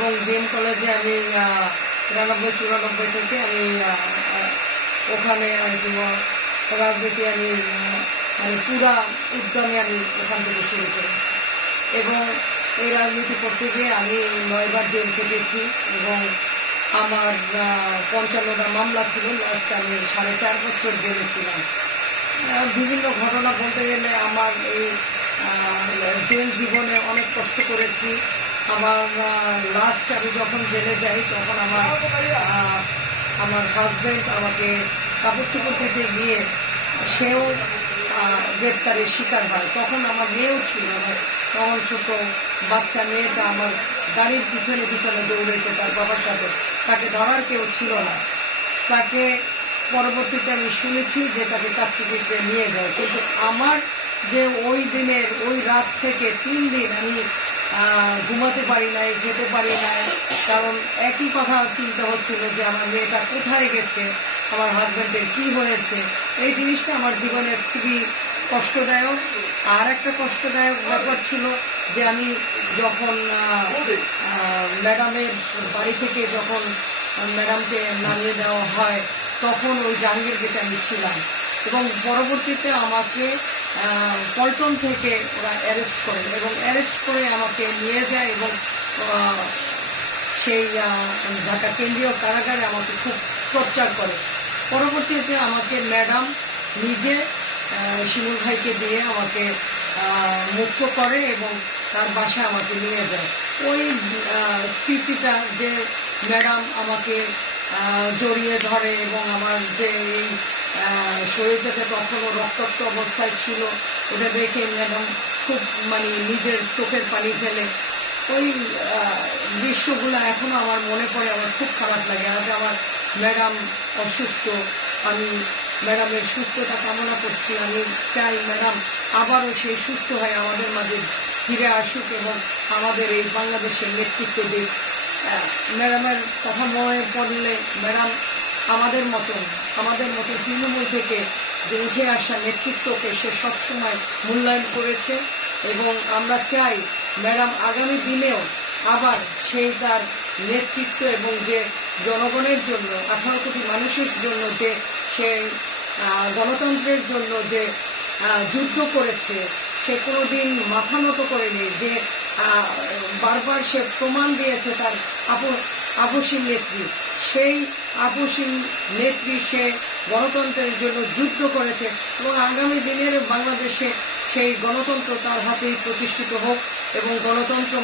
এবং ডিএম কলেজে আমি 93-94 থেকে আমি ওখানে আর কি রাজনীতি আমি মানে পুরা উদ্যমে আমি ওখান থেকে শুরু করেছি এবং এই রাজনীতি করতে গিয়ে আমি 9বার জেল খেটেছি এবং আমার 55টা মামলা ছিল। লাস্ট আমি 4.5 বছর জেলে ছিলাম। বিভিন্ন ঘটনা বলতে গেলে আমার এই জেল জীবনে অনেক কষ্ট করেছি। আমার লাস্ট আমি যখন জেলে যাই তখন আমার হাজব্যান্ড আমাকে কাপড় চোপড় দিতে গিয়ে সেও গ্রেপ্তারের শিকার হয়। তখন আমার মেয়েও ছিল না, তখন ছোট বাচ্চা মেয়েটা আমার গাড়ির পিছনে পিছনে দৌড়েছে তার বাবার সাথে, তাকে ধরার কেউ ছিল না। তাকে পরবর্তীতে আমি শুনেছি যে তাকে কাস্টডিতে নিয়ে যায়, কিন্তু আমার যে ওই দিনের ওই রাত থেকে 3 দিন আমি ঘুমাতে পারি নাই, খেতে পারি নাই, কারণ একই কথা চিন্তা হচ্ছিল যে আমার মেয়েটা কোথায় গেছে, আমার হাজব্যান্ডের কি হয়েছে। এই জিনিসটা আমার জীবনে খুবই কষ্টদায়ক। আর একটা কষ্টদায়ক ব্যাপার ছিল যে আমি যখন ম্যাডামের বাড়ি থেকে যখন ম্যাডামকে নামিয়ে দেওয়া হয় তখন ওই জাহাঙ্গীর গেটে আমি ছিলাম এবং পরবর্তীতে আমাকে পল্টন থেকে ওরা অ্যারেস্ট করে এবং অ্যারেস্ট করে আমাকে নিয়ে যায় এবং সেই ঢাকা কেন্দ্রীয় কারাগারে আমাকে খুব টর্চার করে। পরবর্তীতে আমাকে ম্যাডাম নিজে শিমুল ভাইকে দিয়ে আমাকে মুক্ত করে এবং তার বাসায় আমাকে নিয়ে যায়। ওই স্মৃতিটা যে ম্যাডাম আমাকে জড়িয়ে ধরে এবং আমার যে এই শরীরটাতে তখনও রক্তাক্ত অবস্থায় ছিল ওটা দেখে ম্যাডাম খুব মানে নিজের চোখের পানি ফেলে। ওই দৃশ্যগুলো এখনো আমার মনে পড়ে, আমার খুব খারাপ লাগে। আজ আমার ম্যাডাম অসুস্থ, আমি ম্যাডামের সুস্থতা কামনা করছি। আমি চাই ম্যাডাম আবারও সেই সুস্থ হয়ে আমাদের মাঝে ফিরে আসুক এবং আমাদের এই বাংলাদেশের নেতৃত্ব দিক। ম্যাডামের কথা মনে পড়লে ম্যাডাম আমাদের মতো তৃণমূল থেকে যে উঠে আসা নেতৃত্বকে সে সবসময় মূল্যায়ন করেছে এবং আমরা চাই ম্যাডাম আগামী দিনেও আবার সেই তার নেতৃত্ব এবং যে জনগণের জন্য 18 কোটি মানুষের জন্য যে সে গণতন্ত্রের জন্য যে যুদ্ধ করেছে, সে কোনোদিন মাথা নত করেনি, যে বারবার সে প্রমাণ দিয়েছে তার আপসীন নেত্রী, সেই আপসীন নেত্রী সে গণতন্ত্রের জন্য যুদ্ধ করেছে এবং আগামী দিনের বাংলাদেশে সেই গণতন্ত্র তার হাতেই প্রতিষ্ঠিত হোক এবং গণতন্ত্র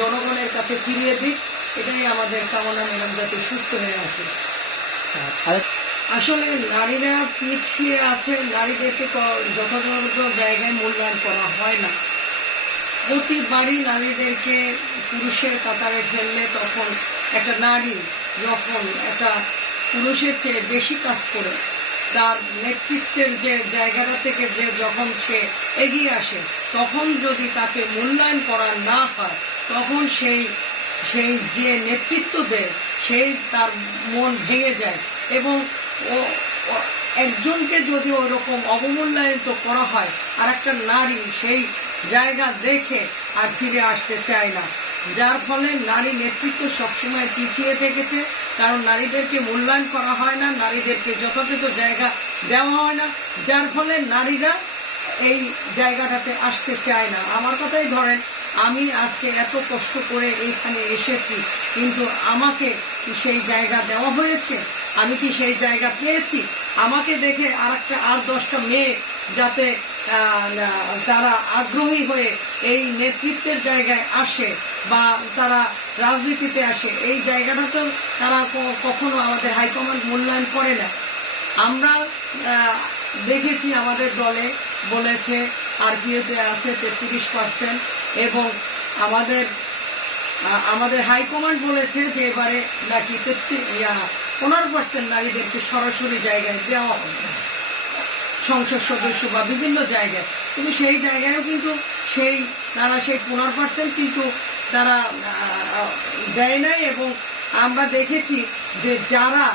জনগণের কাছে ফিরিয়ে দিক, এটাই আমাদের কামনা। ম্যাডাম যাতে সুস্থ হয়ে আসে। আসলে নারীরা পিছিয়ে আছে, নারীদেরকে যথাযথ জায়গায় মূল্যায়ন করা হয় না। প্রতিবারই নারীদেরকে পুরুষের কাতারে ফেললে তখন একটা নারী যখন একটা পুরুষের চেয়ে বেশি কাজ করে তার নেতৃত্বের যে জায়গাটা থেকে যে যখন সে এগিয়ে আসে তখন যদি তাকে মূল্যায়ন করা না হয় তখন সেই যে নেতৃত্ব দেয় সেই তার মন ভেঙে যায় এবং একজনকে যদি ওইরকম অবমূল্যায়িত করা হয় আর একটা নারী সেই জায়গা দেখে আর ফিরে আসতে চায় না, যার ফলে নারী নেতৃত্ব সবসময় পিছিয়ে থেকেছে। কারণ নারীদেরকে মূল্যায়ন করা হয় না, নারীদেরকে যথাযথ জায়গা দেওয়া হয় না, যার ফলে নারীরা এই জায়গাটাতে আসতে চায় না। আমার কথাই ধরেন, আমি আজকে এত কষ্ট করে এইখানে এসেছি, কিন্তু আমাকে সেই জায়গা দেওয়া হয়েছে? আমি কি সেই জায়গা পেয়েছি? আমাকে দেখে আর 10টা মেয়ে যাতে তারা আগ্রহী হয়ে এই নেতৃত্বের জায়গায় আসে বা তারা রাজনীতিতে আসে, এই জায়গাটা তো তারা কখনো আমাদের হাইকমান্ড মূল্যায়ন করে না। আমরা দেখেছি আমাদের দলে বলেছে আরপিওতে আছে 33% এবং আমাদের হাইকমান্ড বলেছে যে এবারে নাকি 15% নারীদেরকে সরাসরি জায়গায় দেওয়া হবে, সংসদ সদস্য বা বিভিন্ন জায়গায়। কিন্তু সেই জায়গায়ও কিন্তু তারা সেই 15% কিন্তু তারা দেয় নাই এবং আমরা দেখেছি যে যারা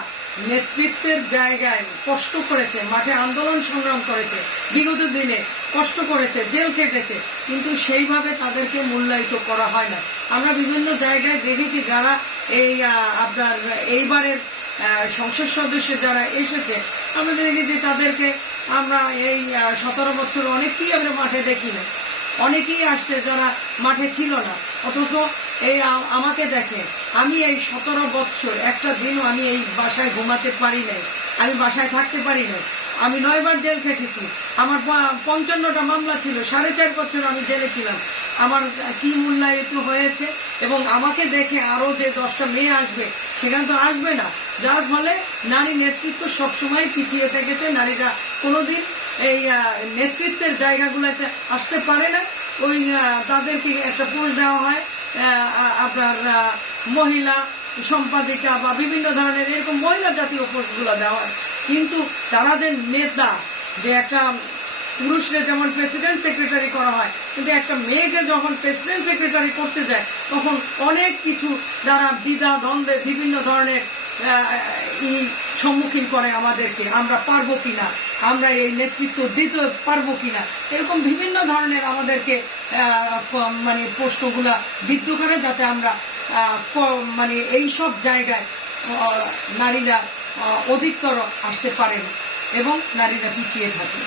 নেতৃত্বের জায়গায় কষ্ট করেছে, মাঠে আন্দোলন সংগ্রাম করেছে, বিগত দিনে কষ্ট করেছে, জেল কেটেছে, কিন্তু সেইভাবে তাদেরকে মূল্যায়িত করা হয় না। আমরা বিভিন্ন জায়গায় দেখেছি যারা এই আপনার এইবারের সংসদ সদস্য যারা এসেছে, আমরা দেখেছি তাদেরকে আমরা এই 17 বছর অনেককেই আমরা মাঠে দেখি না, অনেকেই আসছে যারা মাঠে ছিল না, অথচ এই আমাকে দেখে আমি এই 17 বছর একটা দিনও আমি এই বাসায় ঘুমাতে পারি নাই, আমি বাসায় থাকতে পারি নাই, আমি 9 বার জেল খেটেছি, আমার 55টা মামলা ছিল, 4.5 বছর আমি জেলে ছিলাম। আমার কি মূল্যায়িত হয়েছে, এবং আমাকে দেখে আরো যে 10টা মেয়ে আসবে সেখানে তো আসবে না, যার ফলে নারী নেতৃত্ব সবসময় পিছিয়ে থেকেছে। নারীরা কোনোদিন এই নেতৃত্বের জায়গাগুলোতে আসতে পারে না। ওই তাদেরকে একটা পোস্ট দেওয়া হয় আপনার মহিলা সম্পাদিকা বা বিভিন্ন ধরনের এরকম মহিলা জাতীয় পোস্টগুলো দেওয়া হয়, কিন্তু তারা যে নেতা, যে একটা পুরুষরা যেমন প্রেসিডেন্ট সেক্রেটারি করা হয়, কিন্তু একটা মেয়েকে যখন প্রেসিডেন্ট সেক্রেটারি করতে যায় তখন অনেক কিছু দ্বারা দ্বিধা দ্বন্দ্বে বিভিন্ন ধরনের সম্মুখীন করে আমাদেরকে, আমরা পারবো কিনা, আমরা এই নেতৃত্ব দিতে পারবো কিনা, এরকম বিভিন্ন ধরনের আমাদেরকে মানে প্রশ্নগুলা বিদ্ধ করে, যাতে আমরা মানে এইসব জায়গায় নারীরা অধিকতর আসতে পারেন এবং নারীরা পিছিয়ে থাকে।